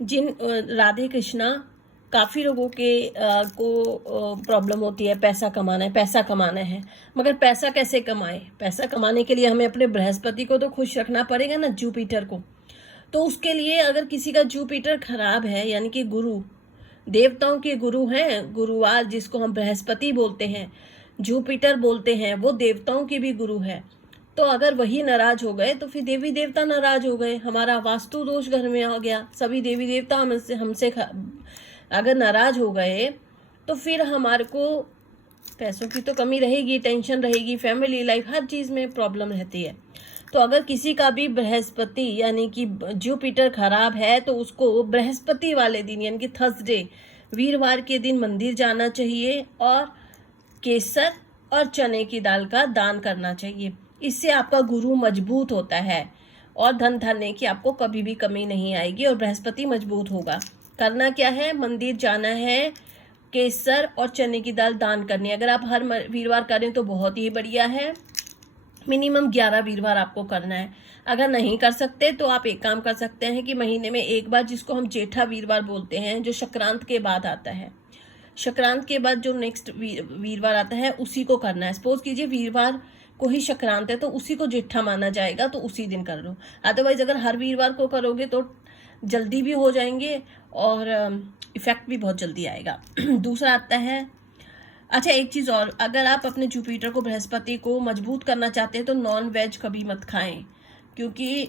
जिन राधे कृष्णा, काफ़ी लोगों के को प्रॉब्लम होती है, पैसा कमाना है, मगर पैसा कैसे कमाए? पैसा कमाने के लिए हमें अपने बृहस्पति को तो खुश रखना पड़ेगा ना, जुपिटर को। तो उसके लिए अगर किसी का जुपिटर खराब है, यानी कि गुरु, देवताओं के गुरु हैं, गुरुवार जिसको हम बृहस्पति बोलते हैं, जुपिटर बोलते हैं, वो देवताओं के भी गुरु है। तो अगर वही नाराज हो गए तो फिर देवी देवता नाराज हो गए, हमारा वास्तु दोष घर में आ गया। सभी देवी देवता हमसे अगर नाराज हो गए तो फिर हमारे को पैसों की तो कमी रहेगी, टेंशन रहेगी, फैमिली लाइफ, हर चीज़ में प्रॉब्लम रहती है। तो अगर किसी का भी बृहस्पति यानी कि जुपिटर खराब है तो उसको बृहस्पति वाले दिन यानी कि थर्सडे, वीरवार के दिन मंदिर जाना चाहिए और केसर और चने की दाल का दान करना चाहिए। इससे आपका गुरु मजबूत होता है और धन धान्य की आपको कभी भी कमी नहीं आएगी और बृहस्पति मजबूत होगा। करना क्या है? मंदिर जाना है, केसर और चने की दाल दान करनी है। अगर आप हर वीरवार करें तो बहुत ही बढ़िया है। मिनिमम 11 वीरवार आपको करना है। अगर नहीं कर सकते तो आप एक काम कर सकते हैं कि महीने में एक बार, जिसको हम जेठा वीरवार बोलते हैं, जो संक्रांत के बाद आता है, संक्रांत के बाद जो नेक्स्ट वीरवार आता है उसी को करना है। सपोज कीजिए वीरवार को ही संक्रांत है तो उसी को जेठा माना जाएगा, तो उसी दिन कर लो। अदरवाइज अगर हर वीरवार को करोगे तो जल्दी भी हो जाएंगे और इफेक्ट भी बहुत जल्दी आएगा। दूसरा आता है, अच्छा एक चीज़ और, अगर आप अपने जुपिटर को, बृहस्पति को मजबूत करना चाहते हैं तो नॉन वेज कभी मत खाएं, क्योंकि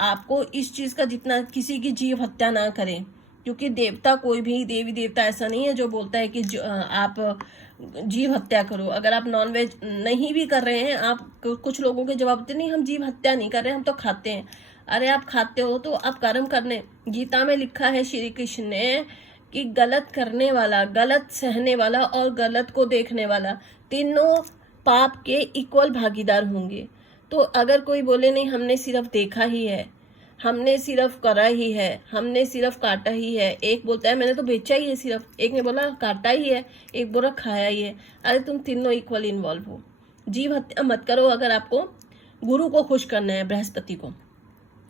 आपको इस चीज़ का, जितना किसी की जीव हत्या ना करें, क्योंकि देवता, कोई भी देवी देवता ऐसा नहीं है जो बोलता है कि आप जीव हत्या करो। अगर आप नॉन वेज नहीं भी कर रहे हैं, आप कुछ लोगों के जवाब देते नहीं हम जीव हत्या नहीं कर रहे, हम तो खाते हैं। अरे आप खाते हो तो आप कर्म करने, गीता में लिखा है श्री कृष्ण ने कि गलत करने वाला, गलत सहने वाला और गलत को देखने वाला, तीनों पाप के इक्वल भागीदार होंगे। तो अगर कोई बोले नहीं हमने सिर्फ देखा ही है, हमने सिर्फ करा ही है, हमने सिर्फ काटा ही है, एक बोलता है मैंने तो बेचा ही है सिर्फ, एक ने बोला काटा ही है, एक बोला खाया ही है, अरे तुम तीनों इक्वल इन्वॉल्व हो। जीव हत्या मत करो अगर आपको गुरु को खुश करना है, बृहस्पति को।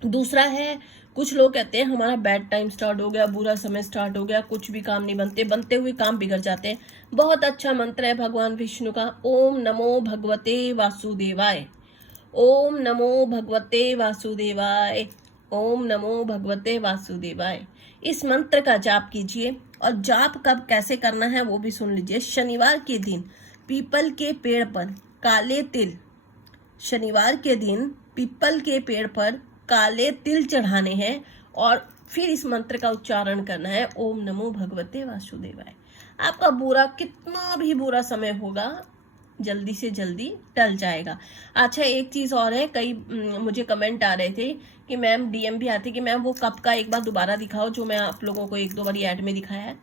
दूसरा है, कुछ लोग कहते हैं हमारा बैड टाइम स्टार्ट हो गया, बुरा समय स्टार्ट हो गया, कुछ भी काम नहीं बनते, बनते हुए काम बिगड़ जाते हैं। बहुत अच्छा मंत्र है भगवान विष्णु का, ओम नमो भगवते वासुदेवाय, ओम नमो भगवते वासुदेवाय, ओम नमो भगवते वासुदेवाय। इस मंत्र का जाप कीजिए। और जाप कब कैसे करना है वो भी सुन लीजिए। शनिवार के दिन पीपल के पेड़ पर काले तिल, शनिवार के दिन पीपल के पेड़ पर काले तिल चढ़ाने हैं और फिर इस मंत्र का उच्चारण करना है, ओम नमो भगवते वासुदेवाय। आपका बुरा, कितना भी बुरा समय होगा, जल्दी से जल्दी टल जाएगा। अच्छा एक चीज़ और है, कई मुझे कमेंट आ रहे थे कि मैम, डीएम भी आते कि मैम वो कप का एक बार दोबारा दिखाओ, जो मैं आप लोगों को एक दो बार ऐड में दिखाया है।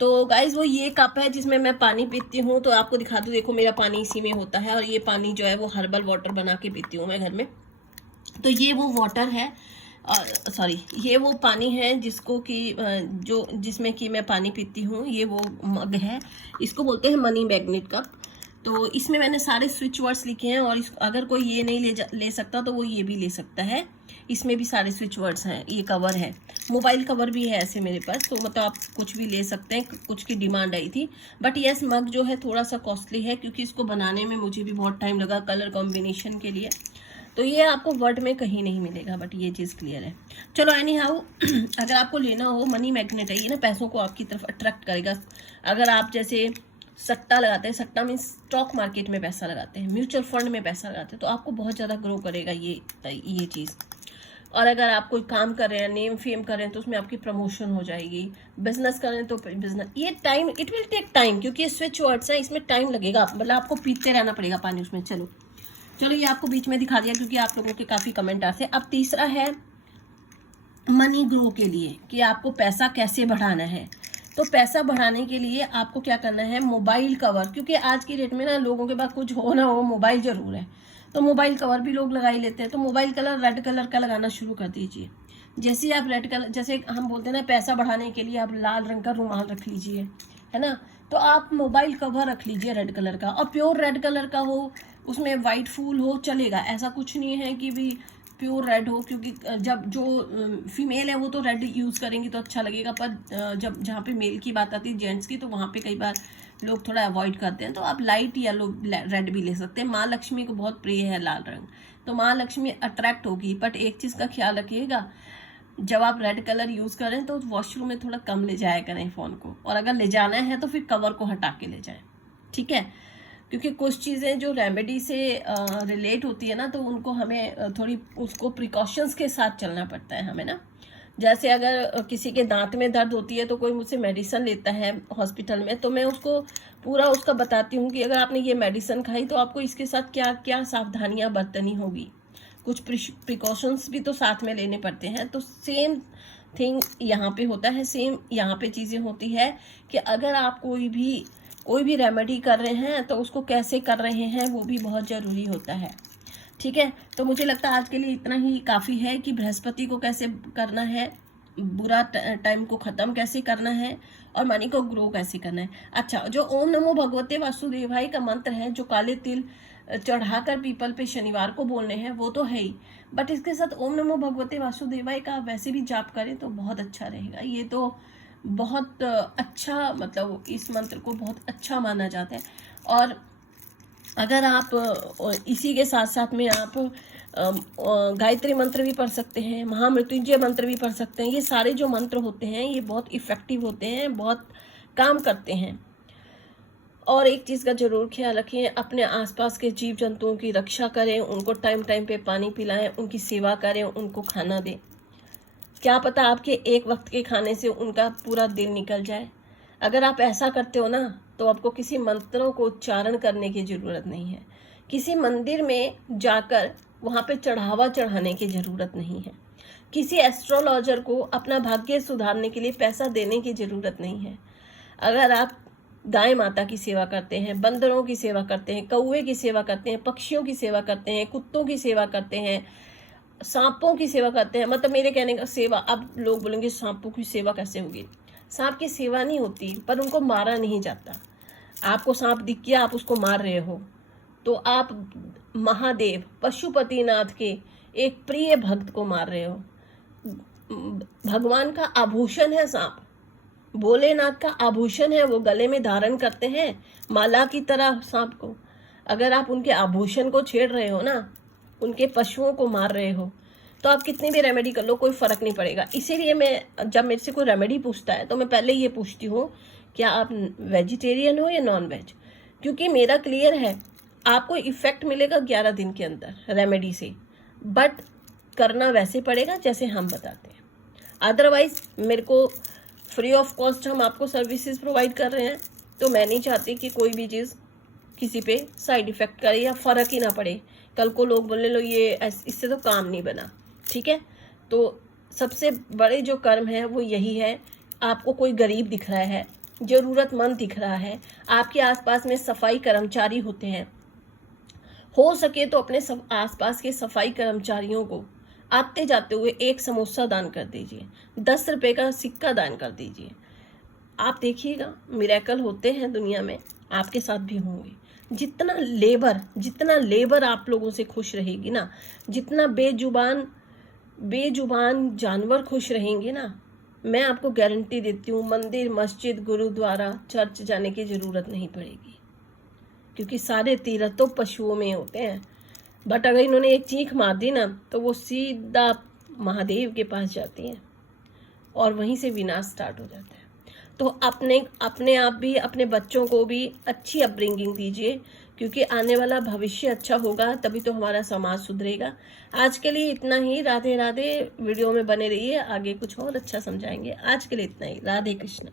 तो गाइज वो ये कप है जिसमें मैं पानी पीती हूँ, तो आपको दिखा दूँ, देखो मेरा पानी इसी में होता है। और ये पानी जो है वो हर्बल वाटर बना के पीती हूँ मैं घर में। तो ये वो वाटर है, सॉरी ये वो पानी है जिसको कि जिसमें कि मैं पानी पीती हूँ। ये वो मग है, इसको बोलते हैं मनी मैग्नेट कप। तो इसमें मैंने सारे स्विच वर्ड्स लिखे हैं और अगर कोई ये नहीं ले सकता तो वो ये भी ले सकता है। इसमें भी सारे स्विच वर्ड्स हैं, ये कवर है, मोबाइल कवर भी है ऐसे मेरे पास। तो मतलब आप कुछ भी ले सकते हैं, कुछ की डिमांड आई थी। बट यस, मग जो है थोड़ा सा कॉस्टली है क्योंकि इसको बनाने में मुझे भी बहुत टाइम लगा, कलर कॉम्बिनेशन के लिए। तो ये आपको वर्ड में कहीं नहीं मिलेगा, बट ये चीज़ क्लियर है। चलो एनी हाउ, अगर आपको लेना हो, मनी मैग्नेट है ये ना, पैसों को आपकी तरफ अट्रैक्ट करेगा। अगर आप जैसे सट्टा लगाते हैं, सट्टा मीन्स स्टॉक मार्केट में पैसा लगाते हैं, म्यूचुअल फंड में पैसा लगाते हैं, तो आपको बहुत ज़्यादा ग्रो करेगा ये चीज़। और अगर आप कोई काम कर रहे हैं, नेम फेम कर रहे हैं, तो उसमें आपकी प्रमोशन हो जाएगी। बिजनेस कर रहे हैं तो बिजनेस, ये time, it will take time, क्योंकि ये स्विच वर्ड्स हैं, इसमें टाइम लगेगा, मतलब आपको पीते रहना पड़ेगा पानी उसमें। चलो ये आपको बीच में दिखा दिया क्योंकि आप लोगों के काफ़ी कमेंट आते हैं। अब तीसरा है मनी ग्रो के लिए, कि आपको पैसा कैसे बढ़ाना है। तो पैसा बढ़ाने के लिए आपको क्या करना है, मोबाइल कवर, क्योंकि आज की डेट में ना लोगों के पास कुछ हो ना हो मोबाइल ज़रूर है, तो मोबाइल कवर भी लोग लगा ही लेते हैं। तो मोबाइल कलर रेड कलर का लगाना शुरू कर दीजिए। जैसे आप रेड कलर, जैसे हम बोलते हैं ना पैसा बढ़ाने के लिए आप लाल रंग का रुमाल रख लीजिए, है ना, तो आप मोबाइल कवर रख लीजिए रेड कलर का, और प्योर रेड कलर का हो, उसमें वाइट फूल हो, चलेगा। ऐसा कुछ नहीं है कि भी प्योर रेड हो, क्योंकि जब जो फीमेल है वो तो रेड यूज़ करेंगी तो अच्छा लगेगा, पर जब जहाँ पे मेल की बात आती है जेंट्स की, तो वहाँ पे कई बार लोग थोड़ा अवॉइड करते हैं। तो आप लाइट येलो रेड भी ले सकते हैं। माँ लक्ष्मी को बहुत प्रिय है लाल रंग, तो माँ लक्ष्मी अट्रैक्ट होगी। बट एक चीज़ का ख्याल रखिएगा, जब आप रेड कलर यूज़ करें तो वॉशरूम में थोड़ा कम ले जाया करें फ़ोन को, और अगर ले जाना है तो फिर कवर को हटा के ले जाएं, ठीक है। क्योंकि कुछ चीज़ें जो रेमेडी से रिलेट होती है ना, तो उनको हमें थोड़ी उसको प्रिकॉशंस के साथ चलना पड़ता है हमें ना। जैसे अगर किसी के दांत में दर्द होती है तो कोई मुझसे मेडिसिन लेता है हॉस्पिटल में, तो मैं उसको पूरा उसका बताती हूँ कि अगर आपने ये मेडिसिन खाई तो आपको इसके साथ क्या क्या सावधानियाँ बरतनी होगी, कुछ प्रिकॉशंस भी तो साथ में लेने पड़ते हैं। तो सेम थिंग यहाँ पे होता है, सेम यहाँ पे चीज़ें होती है कि अगर आप कोई भी रेमेडी कर रहे हैं तो उसको कैसे कर रहे हैं वो भी बहुत ज़रूरी होता है, ठीक है। तो मुझे लगता है आज के लिए इतना ही काफ़ी है कि बृहस्पति को कैसे करना है, बुरा टाइम को ख़त्म कैसे करना है, और मनी को ग्रो कैसे करना है। अच्छा, जो ओम नमो भगवते वासुदेवाय का मंत्र है, जो काले तिल चढ़ाकर पीपल पे शनिवार को बोलने हैं, वो तो है ही, बट इसके साथ ओम नमो भगवते वासुदेवाय का वैसे भी जाप करें तो बहुत अच्छा रहेगा। ये तो बहुत अच्छा, मतलब इस मंत्र को बहुत अच्छा माना जाता है। और अगर आप इसी के साथ साथ में आप गायत्री मंत्र भी पढ़ सकते हैं, महामृत्युंजय मंत्र भी पढ़ सकते हैं। ये सारे जो मंत्र होते हैं ये बहुत इफ़ेक्टिव होते हैं, बहुत काम करते हैं। और एक चीज़ का ज़रूर ख्याल रखें, अपने आसपास के जीव जंतुओं की रक्षा करें, उनको टाइम टाइम पे पानी पिलाएं, उनकी सेवा करें, उनको खाना दें। क्या पता आपके एक वक्त के खाने से उनका पूरा दिन निकल जाए। अगर आप ऐसा करते हो ना, तो आपको किसी मंत्रों को उच्चारण करने की ज़रूरत नहीं है, किसी मंदिर में जाकर वहाँ पे चढ़ावा चढ़ाने की ज़रूरत नहीं है, किसी एस्ट्रोलॉजर को अपना भाग्य सुधारने के लिए पैसा देने की ज़रूरत नहीं है। अगर आप गाय माता की सेवा करते हैं, बंदरों की सेवा करते हैं, कौवे की सेवा करते हैं, पक्षियों की सेवा करते हैं, कुत्तों की सेवा करते हैं, सांपों की सेवा करते हैं, मतलब मेरे कहने का सेवा, अब लोग बोलेंगे सांपों की सेवा कैसे होगी। सांप की सेवा नहीं होती, पर उनको मारा नहीं जाता। आपको सांप दिख गया, आप उसको मार रहे हो, तो आप महादेव पशुपतिनाथ के एक प्रिय भक्त को मार रहे हो। भगवान का आभूषण है सांप, भोलेनाथ का आभूषण है, वो गले में धारण करते हैं माला की तरह सांप को। अगर आप उनके आभूषण को छेड़ रहे हो ना, उनके पशुओं को मार रहे हो, तो आप कितनी भी रेमेडी कर लो कोई फ़र्क नहीं पड़ेगा। इसीलिए मैं जब मेरे से कोई रेमेडी पूछता है तो मैं पहले ये पूछती हूँ, क्या आप वेजिटेरियन हो या नॉन वेज, क्योंकि मेरा क्लियर है आपको इफ़ेक्ट मिलेगा 11 दिन के अंदर रेमेडी से, बट करना वैसे पड़ेगा जैसे हम बताते हैं। अदरवाइज़ मेरे को फ्री ऑफ कॉस्ट हम आपको सर्विसेज प्रोवाइड कर रहे हैं, तो मैं नहीं चाहती कि कोई भी चीज़ किसी पे साइड इफ़ेक्ट करे या फ़र्क ही ना पड़े। कल को लोग बोलने लो ये इससे तो काम नहीं बना, ठीक है। तो सबसे बड़े जो कर्म है वो यही है, आपको कोई गरीब दिख रहा है, ज़रूरतमंद दिख रहा है, आपके आसपास में सफाई कर्मचारी होते हैं, हो सके तो अपने आसपास के सफाई कर्मचारियों को आते जाते हुए एक समोसा दान कर दीजिए, 10 रुपये का सिक्का दान कर दीजिए। आप देखिएगा मिरेकल होते हैं दुनिया में, आपके साथ भी होंगे। जितना लेबर आप लोगों से खुश रहेगी ना, जितना बेजुबान जानवर खुश रहेंगे ना, मैं आपको गारंटी देती हूँ मंदिर, मस्जिद, गुरुद्वारा, चर्च जाने की ज़रूरत नहीं पड़ेगी, क्योंकि सारे तीर्थ तो पशुओं में होते हैं। बट अगर इन्होंने एक चीख मार दी ना, तो वो सीधा महादेव के पास जाती हैं और वहीं से विनाश स्टार्ट हो जाता है। तो अपने आप भी, अपने बच्चों को भी अच्छी अपब्रिंगिंग दीजिए, क्योंकि आने वाला भविष्य अच्छा होगा, तभी तो हमारा समाज सुधरेगा। आज के लिए इतना ही। राधे राधे। वीडियो में बने रहिए, आगे कुछ और अच्छा समझाएंगे। आज के लिए इतना ही। राधे कृष्ण।